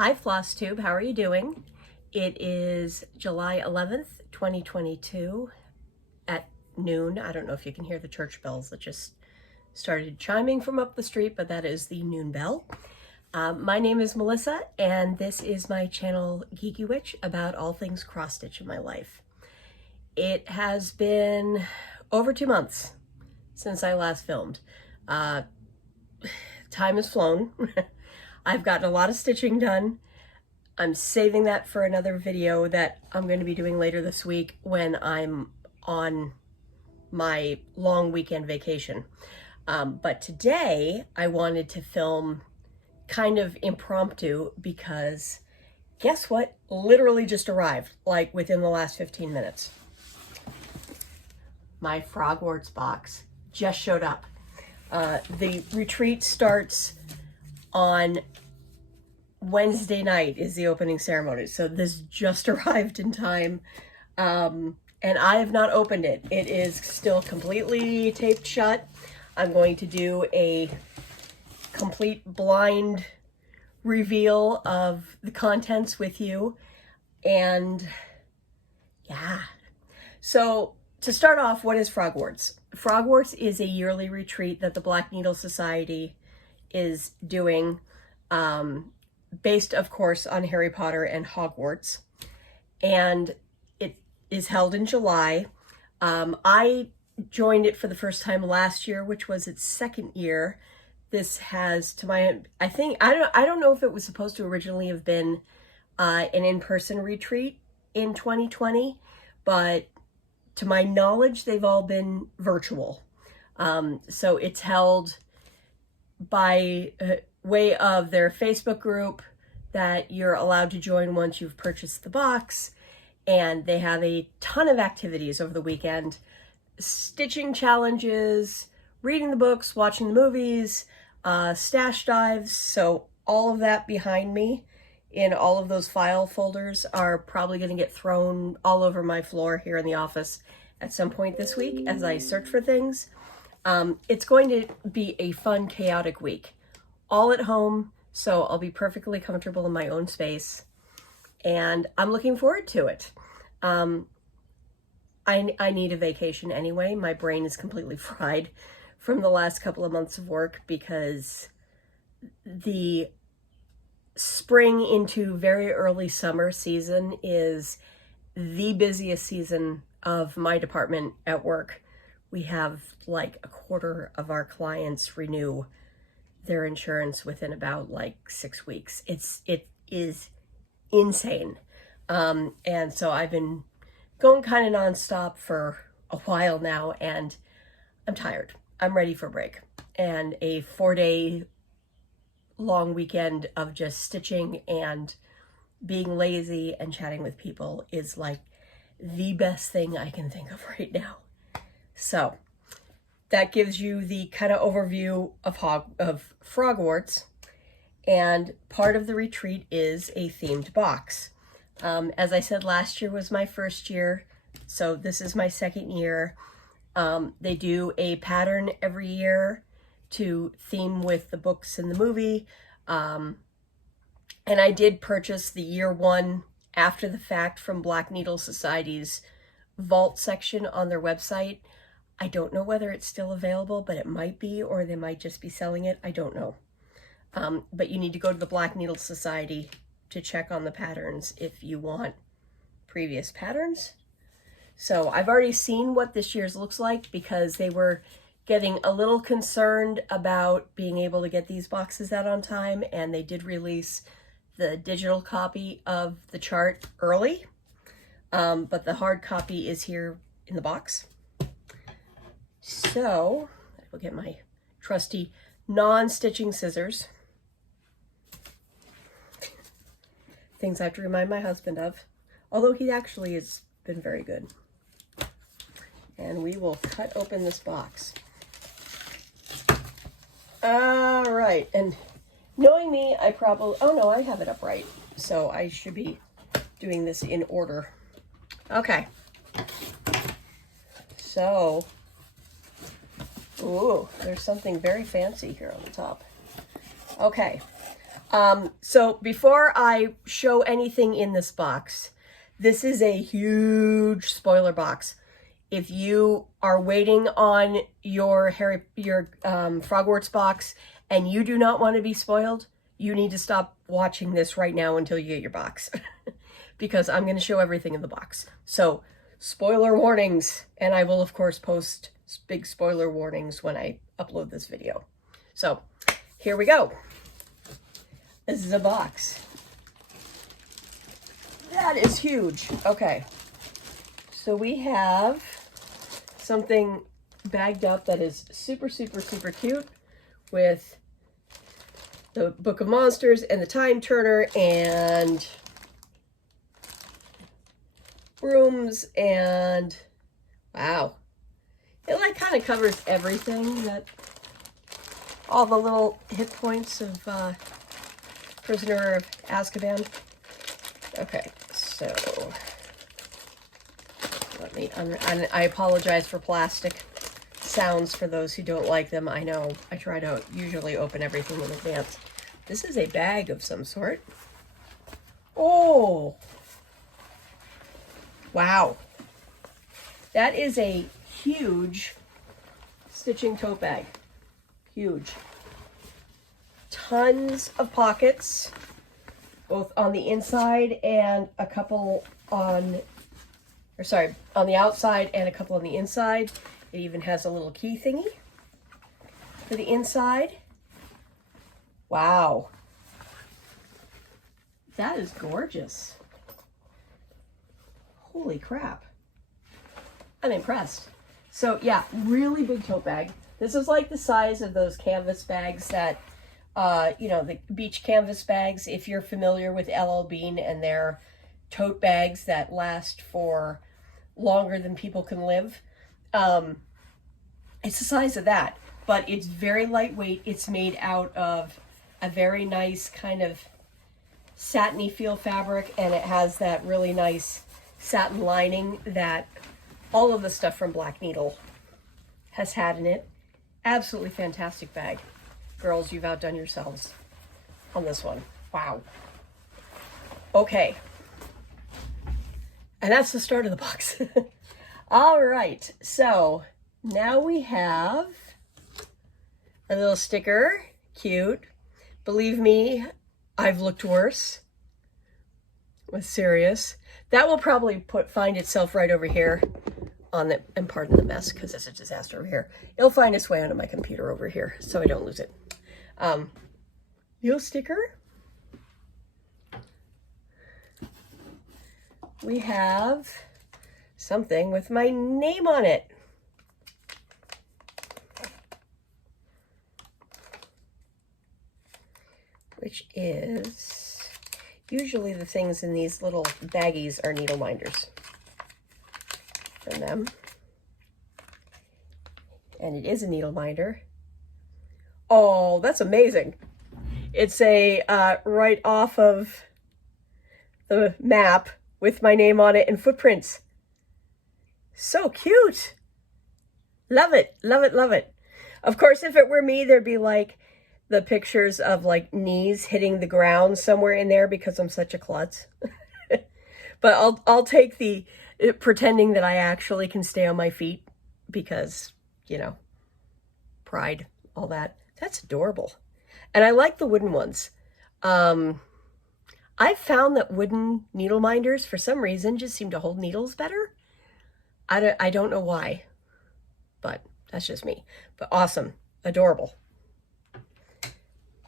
Hi FlossTube, how are you doing? It is July 11th, 2022 at noon. I don't know if you can hear the church bells that just started chiming from up the street, but that is the noon bell. My name is Melissa, and this is my channel Geeky Witch about all things cross-stitch in my life. It has been over 2 months since I last filmed. Time has flown. I've gotten a lot of stitching done. I'm saving that for another video that I'm going to be doing later this week when I'm on my long weekend vacation. But today I wanted to film kind of impromptu because guess what? Literally just arrived, like within the last 15 minutes. My Frogwarts box just showed up. The retreat starts on Wednesday night is the opening ceremony. So this just arrived in time. And I have not opened it. It is still completely taped shut. I'm going to do a complete blind reveal of the contents with you. And yeah. So to start off, what is Frogwarts? Frogwarts is a yearly retreat that the Black Needle Society is doing, based, of course, on Harry Potter and Hogwarts. And it is held in July. I joined it for the first time last year, which was its second year. This has, to my, I don't know if it was supposed to originally have been an in-person retreat in 2020, but to my knowledge, they've all been virtual. So it's held by way of their Facebook group that you're allowed to join once you've purchased the box. And they have a ton of activities over the weekend. Stitching challenges, reading the books, watching the movies, stash dives. So all of that behind me in all of those file folders are probably going to get thrown all over my floor here in the office at some point this week as I search for things. It's going to be a fun, chaotic week. All at home, so I'll be perfectly comfortable in my own space. And I'm looking forward to it. I need a vacation anyway. My brain is completely fried from the last couple of months of work because the spring into very early summer season is the busiest season of my department at work. We have like a quarter of our clients renew their insurance within about like 6 weeks. It is insane. And so I've been going kind of nonstop for a while now, and I'm tired. I'm ready for a break. And a 4-day long weekend of just stitching and being lazy and chatting with people is like the best thing I can think of right now. So that gives you the kind of overview of Frogwarts. And part of the retreat is a themed box. As I said, last year was my first year, so this is my second year. They do a pattern every year to theme with the books in the movie. And I did purchase the year one after the fact from Black Needle Society's vault section on their website. I don't know whether it's still available, but it might be, or they might just be selling it. I don't know. But you need to go to the Black Needle Society to check on the patterns if you want previous patterns. So I've already seen what this year's looks like because they were getting a little concerned about being able to get these boxes out on time, and they did release the digital copy of the chart early, but the hard copy is here in the box. So I will get my trusty non-stitching scissors. Things I have to remind my husband of, although he actually has been very good. And we will cut open this box. All right, and knowing me, I probably, oh no, I have it upright, so I should be doing this in order. Okay. So, ooh, there's something very fancy here on the top. Okay, So before I show anything in this box, this is a huge spoiler box. If you are waiting on your Frogwarts box and you do not want to be spoiled, you need to stop watching this right now until you get your box. Because I'm going to show everything in the box. So, spoiler warnings. And I will, of course, post big spoiler warnings when I upload this video. So, here we go. This is a box. That is huge. Okay. So, we have something bagged up that is super, super, super cute with the Book of Monsters and the Time Turner and brooms and wow, it like kind of covers everything, that all the little hit points of Prisoner of Azkaban. Okay, so let me and I apologize for plastic sounds for those who don't like them. I know I try to usually open everything in advance. This is a bag of some sort. Oh, wow. That is a huge stitching tote bag. Huge. Tons of pockets, both on the inside and a couple on the outside and a couple on the inside. It even has a little key thingy for the inside. Wow. That is gorgeous. Holy crap. I'm impressed. So yeah, really big tote bag. This is like the size of those canvas bags that, you know, the beach canvas bags, if you're familiar with LL Bean and their tote bags that last for longer than people can live. It's the size of that, but it's very lightweight. It's made out of a very nice kind of satiny feel fabric, and it has that really nice satin lining that all of the stuff from Black Needle has had in it. Absolutely fantastic bag. Girls, you've outdone yourselves on this one. Wow. Okay. And that's the start of the box. All right. So now we have a little sticker. Cute. Believe me, I've looked worse with Sirius. That will probably find itself right over here on the, and pardon the mess because it's a disaster over here. It'll find its way onto my computer over here so I don't lose it. Little sticker. We have something with my name on it. Which is, usually the things in these little baggies are needle minders from them. And it is a needle minder. Oh, that's amazing. It's a right off of the map with my name on it and footprints. So cute. Love it, love it, love it. Of course, if it were me, there'd be like the pictures of like knees hitting the ground somewhere in there because I'm such a klutz. But I'll take the pretending that I actually can stay on my feet because, you know, pride, all that. That's adorable. And I like the wooden ones. I've found that wooden needle minders, for some reason, just seem to hold needles better. I don't know why, but that's just me. But awesome. Adorable.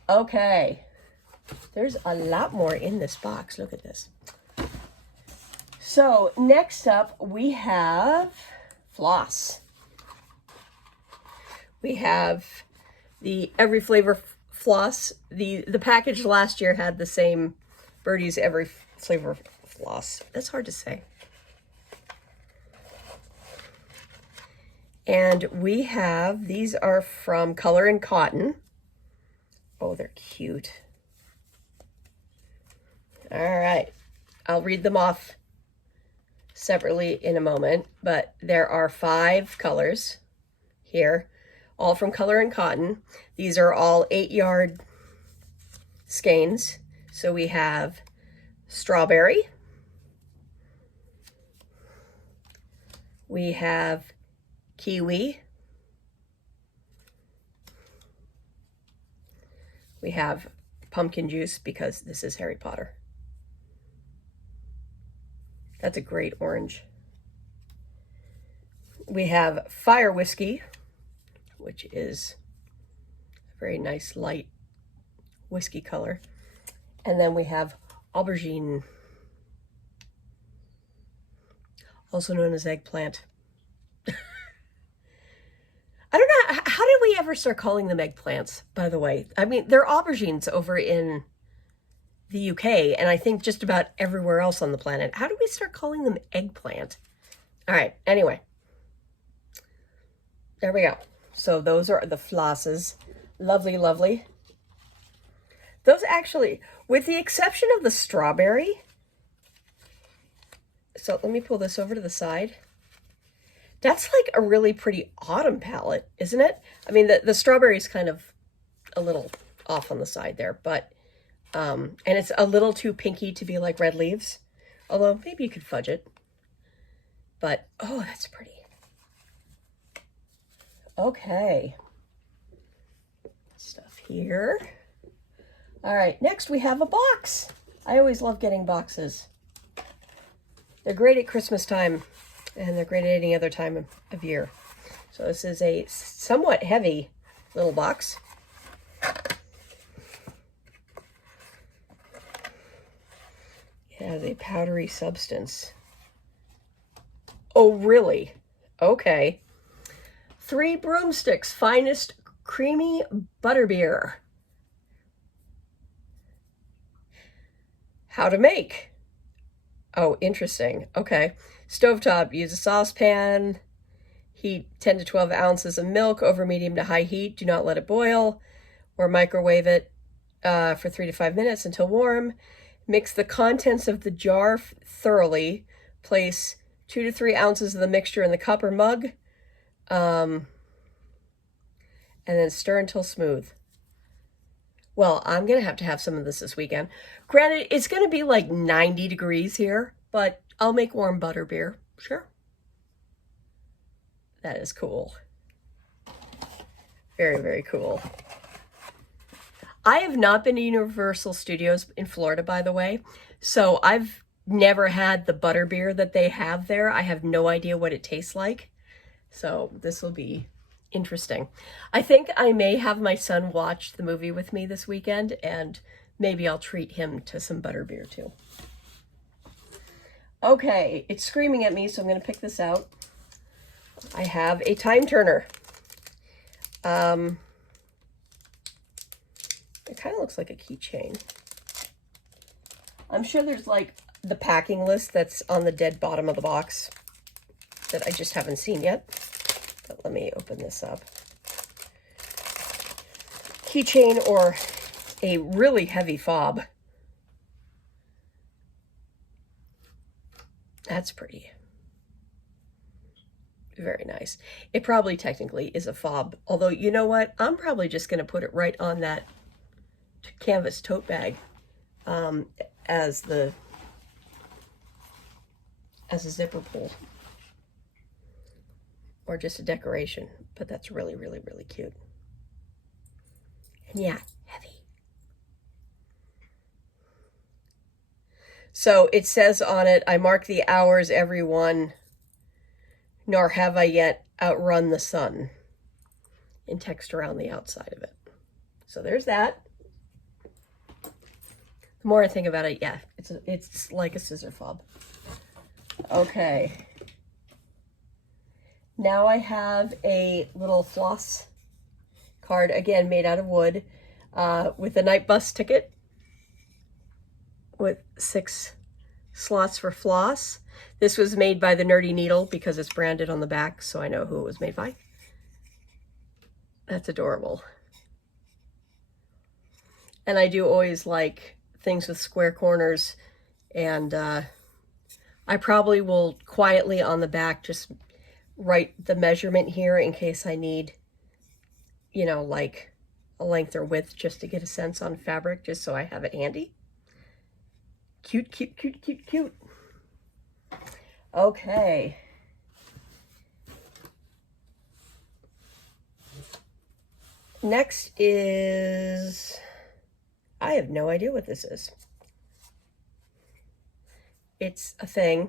Okay. There's a lot more in this box. Look at this. So next up, we have floss. We have the Every Flavor floss. The package last year had the same Birdie's Every Flavor floss. That's hard to say. And we have, these are from Color and Cotton. Oh, they're cute. All right. I'll read them off separately in a moment, but there are 5 colors here, all from Color and Cotton. These are all 8-yard skeins. So we have strawberry, we have kiwi, we have pumpkin juice because this is Harry Potter. That's a great orange. We have fire whiskey, which is a very nice light whiskey color. And then we have aubergine, also known as eggplant. I don't know, how did we ever start calling them eggplants, by the way? I mean, they're aubergines over in the UK, and I think just about everywhere else on the planet. How did we start calling them eggplant? All right, anyway. There we go. So those are the flosses. Lovely, lovely. Those actually, with the exception of the strawberry, so let me pull this over to the side. That's like a really pretty autumn palette, isn't it? I mean, the strawberry is kind of a little off on the side there, but, and it's a little too pinky to be like red leaves, although maybe you could fudge it. But, oh, that's pretty. Okay. Stuff here. All right, next we have a box. I always love getting boxes. They're great at Christmas time, and they're great at any other time of year. So this is a somewhat heavy little box. It has a powdery substance. Oh, really? Okay. 3 Broomsticks Finest Creamy Butterbeer. How to make. Oh, interesting. Okay. Stovetop, use a saucepan. Heat 10 to 12 ounces of milk over medium to high heat. Do not let it boil, or microwave it for 3 to 5 minutes until warm. Mix the contents of the jar thoroughly. Place 2 to 3 ounces of the mixture in the cup or mug. And then stir until smooth. Well, I'm going to have some of this weekend. Granted, it's going to be like 90 degrees here, but I'll make warm butterbeer. Sure. That is cool. Very, very cool. I have not been to Universal Studios in Florida, by the way, so I've never had the butterbeer that they have there. I have no idea what it tastes like, so this will be interesting. I think I may have my son watch the movie with me this weekend, and maybe I'll treat him to some butterbeer too. Okay, it's screaming at me, so I'm going to pick this out. I have a time turner. It kind of looks like a keychain. I'm sure there's like the packing list that's on the dead bottom of the box that I just haven't seen yet. But let me open this up. Keychain or a really heavy fob. That's pretty. Very nice. It probably technically is a fob, although you know what? I'm probably just going to put it right on that canvas tote bag as a zipper pull, or just a decoration. But that's really, really, really cute. And yeah, heavy. So it says on it, I mark the hours, everyone, nor have I yet outrun the sun, in text around the outside of it. So there's that. The more I think about it, yeah, it's like a scissor fob. Okay. Now I have a little floss card, again, made out of wood, with a night bus ticket with 6 slots for floss. This was made by the Nerdy Needle because it's branded on the back, so I know who it was made by. That's adorable. And I do always like things with square corners, and I probably will quietly on the back just write the measurement here in case I need, you know, like a length or width just to get a sense on fabric, just so I have it handy. Cute, cute, cute, cute, cute. Okay. Next is, I have no idea what this is. It's a thing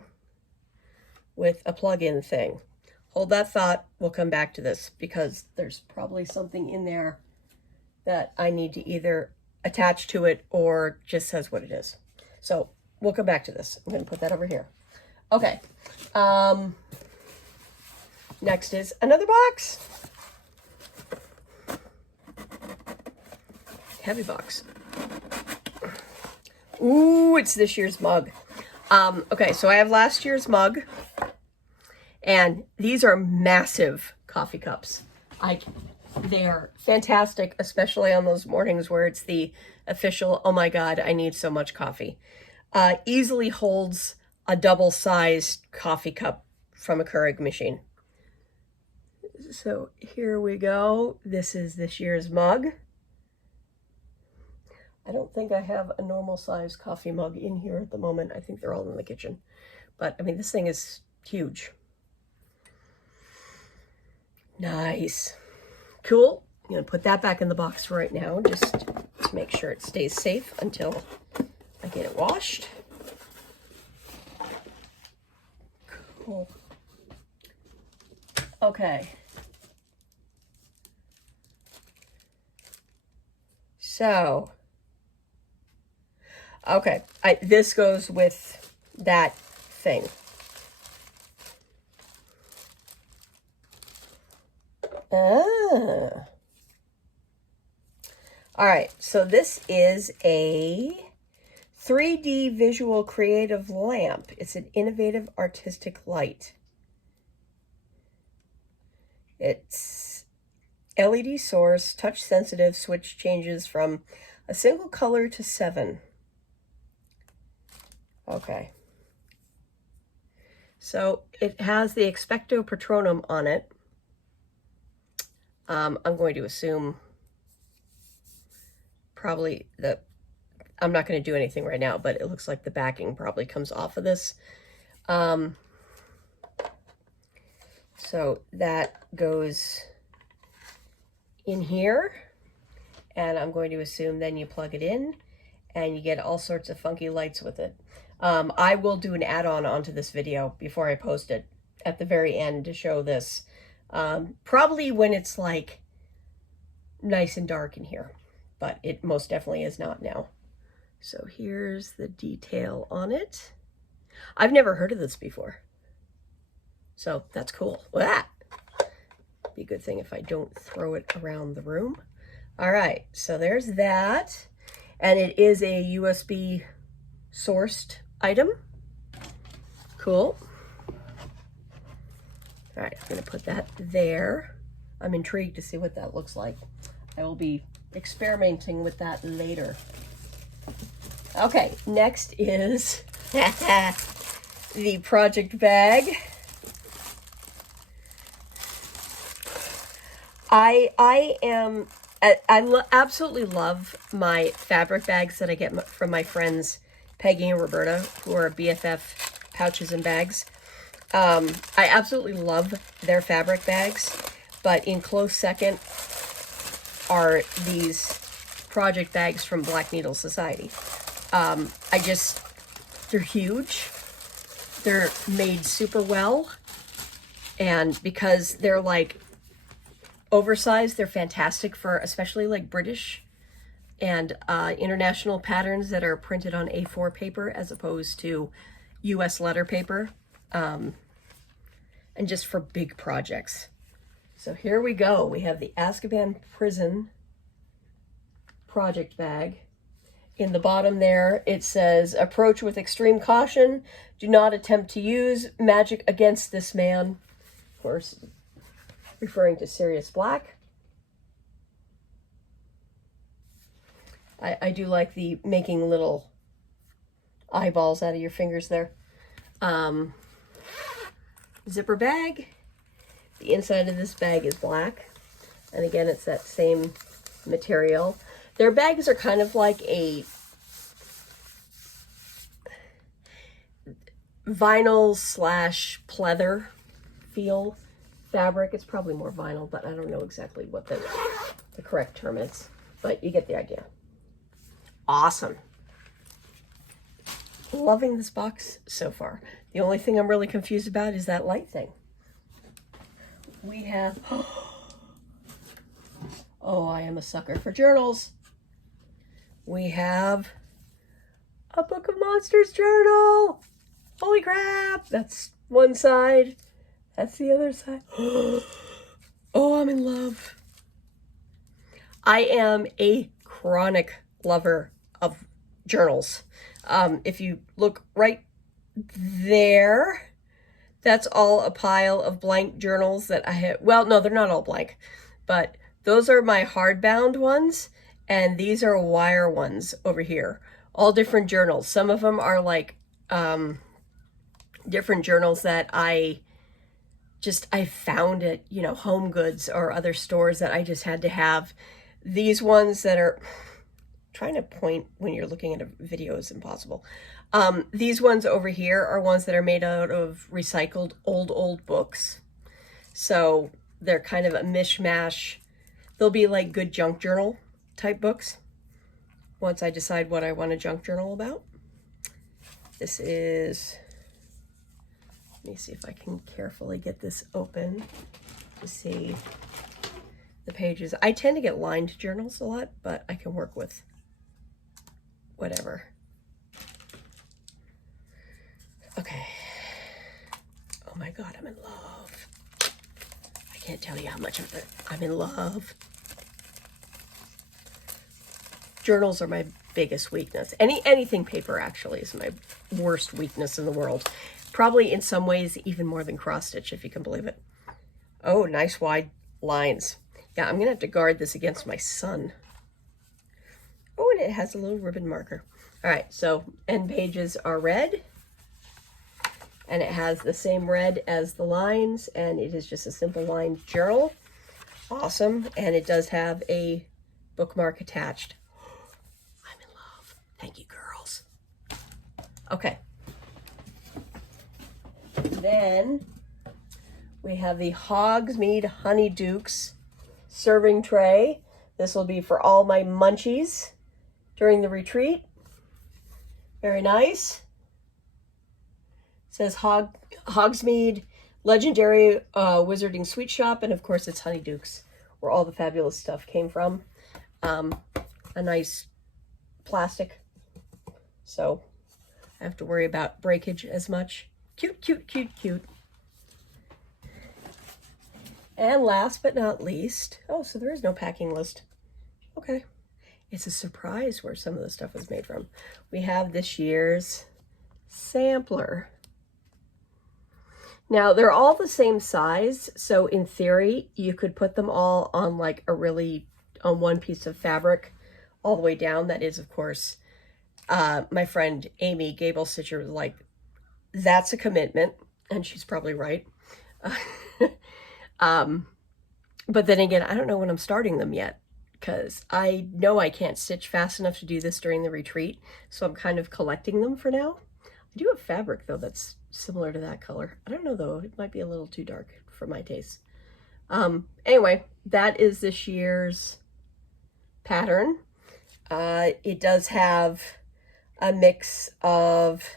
with a plug-in thing. Hold that thought, we'll come back to this because there's probably something in there that I need to either attach to it or just says what it is. So we'll come back to this. I'm going to put that over here. Okay. Next is another box. Heavy box. Ooh, it's this year's mug. Okay, so I have last year's mug. And these are massive coffee cups. They are fantastic, especially on those mornings where it's the official, oh my God, I need so much coffee. Easily holds a double-sized coffee cup from a Keurig machine. So here we go. This is this year's mug. I don't think I have a normal-sized coffee mug in here at the moment. I think they're all in the kitchen. But, I mean, this thing is huge. Nice. Cool. I'm going to put that back in the box right now just to make sure it stays safe until I get it washed. Cool. Okay. So, okay, this goes with that thing. Ah. All right, so this is a 3D visual creative lamp. It's an innovative artistic light. It's LED source, touch sensitive, switch changes from a single color to 7. Okay. So it has the Expecto Patronum on it. I'm going to assume probably that I'm not going to do anything right now, but it looks like the backing probably comes off of this. So that goes in here, and I'm going to assume then you plug it in and you get all sorts of funky lights with it. I will do an add-on onto this video before I post it at the very end to show this. Probably when it's like nice and dark in here, but it most definitely is not now. So here's the detail on it. I've never heard of this before, so that's cool. Well, be a good thing if I don't throw it around the room. All right, so there's that, and it is a USB sourced item. Cool. All right, I'm going to put that there. I'm intrigued to see what that looks like. I will be experimenting with that later. Okay, next is the project bag. I absolutely love my fabric bags that I get from my friends Peggy and Roberta, who are BFF pouches and bags. I absolutely love their fabric bags, but in close second are these project bags from Black Needle Society. They're huge. They're made super well, and because they're like oversized, they're fantastic for especially like British and international patterns that are printed on A4 paper as opposed to US letter paper, and just for big projects. So here we go. We have the Azkaban Prison project bag. In the bottom there, it says, approach with extreme caution. Do not attempt to use magic against this man. Of course, referring to Sirius Black. I do like the making little eyeballs out of your fingers there. Zipper bag. The inside of this bag is black. And again, it's that same material. Their bags are kind of like a vinyl / pleather feel fabric. It's probably more vinyl, but I don't know exactly what the correct term is, but you get the idea. Awesome. Loving this box so far. The only thing I'm really confused about is that light thing. We have, oh, I am a sucker for journals. We have a Book of Monsters journal. Holy crap. That's one side. That's the other side. Oh, I'm in love. I am a chronic lover of journals. If you look right there, that's all a pile of blank journals that I have. Well, no, they're not all blank, but those are my hardbound ones, and these are wire ones over here. All different journals. Some of them are like different journals that I found at, you know, Home Goods or other stores that I just had to have. These ones that are, trying to point when you're looking at a video is impossible. These ones over here are ones that are made out of recycled old books. So they're kind of a mishmash. They'll be like good junk journal type books once I decide what I want a junk journal about. This is, let me see if I can carefully get this open to see the pages. I tend to get lined journals a lot, but I can work with whatever. Okay. Oh my God, I'm in love. I can't tell you how much of it. I'm in love. Journals are my biggest weakness. Anything paper actually is my worst weakness in the world. Probably in some ways even more than cross stitch, if you can believe it. Oh, nice wide lines. Yeah, I'm gonna have to guard this against my son. Oh, and it has a little ribbon marker. All right, so end pages are red, and it has the same red as the lines, and it is just a simple lined journal. Awesome, and it does have a bookmark attached. I'm in love. Thank you, girls. Okay. Then we have the Hogsmeade Honeydukes serving tray. This will be for all my munchies during the retreat. Very nice. It says Hogsmeade Legendary Wizarding Sweet Shop, and of course it's Honeydukes, where all the fabulous stuff came from. A nice plastic, so I have to worry about breakage as much. Cute, cute, cute, cute. And last but not least, oh, so there is no packing list. Okay. It's a surprise where some of the stuff was made from. We have this year's sampler. Now, they're all the same size, so in theory, you could put them all on like on one piece of fabric all the way down. That is, of course, my friend Amy Gable Stitcher was like, that's a commitment, and she's probably right. But then again, I don't know when I'm starting them yet, because I know I can't stitch fast enough to do this during the retreat, so I'm kind of collecting them for now. I do have fabric, though, that's similar to that color. I don't know, though. It might be a little too dark for my taste. Anyway, that is this year's pattern. It does have a mix of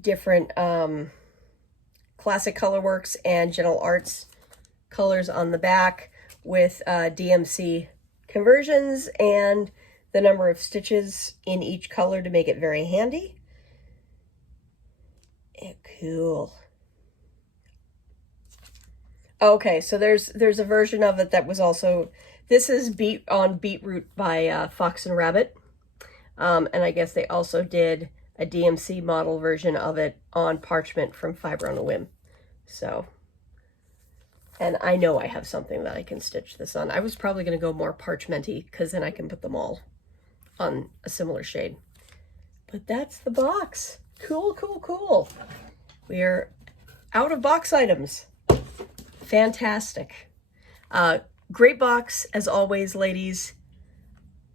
different classic colorworks and Gentle Arts colors on the back with DMC conversions and the number of stitches in each color to make it very handy. Cool. Okay, so there's a version of it that was also, this is Beetroot by Fox and Rabbit. And I guess they also did a DMC model version of it on parchment from Fiber on a Whim. So, and I know I have something that I can stitch this on. I was probably going to go more parchmenty because then I can put them all on a similar shade. But that's the box. Cool, cool, cool. We are out of box items. Fantastic. great box as always, ladies.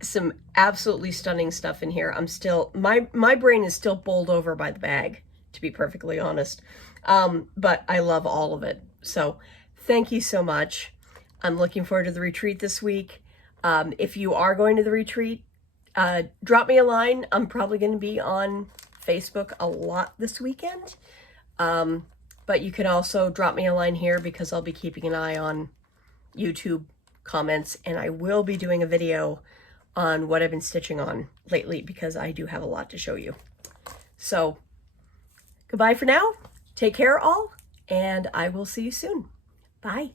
Some absolutely stunning stuff in here. I'm still, my brain is still bowled over by the bag, to be perfectly honest. But I love all of it. So thank you so much. I'm looking forward to the retreat this week. If you are going to the retreat, drop me a line. I'm probably going to be on Facebook a lot this weekend. But you can also drop me a line here because I'll be keeping an eye on YouTube comments, and I will be doing a video on what I've been stitching on lately because I do have a lot to show you. So goodbye for now. Take care all, and I will see you soon. Bye.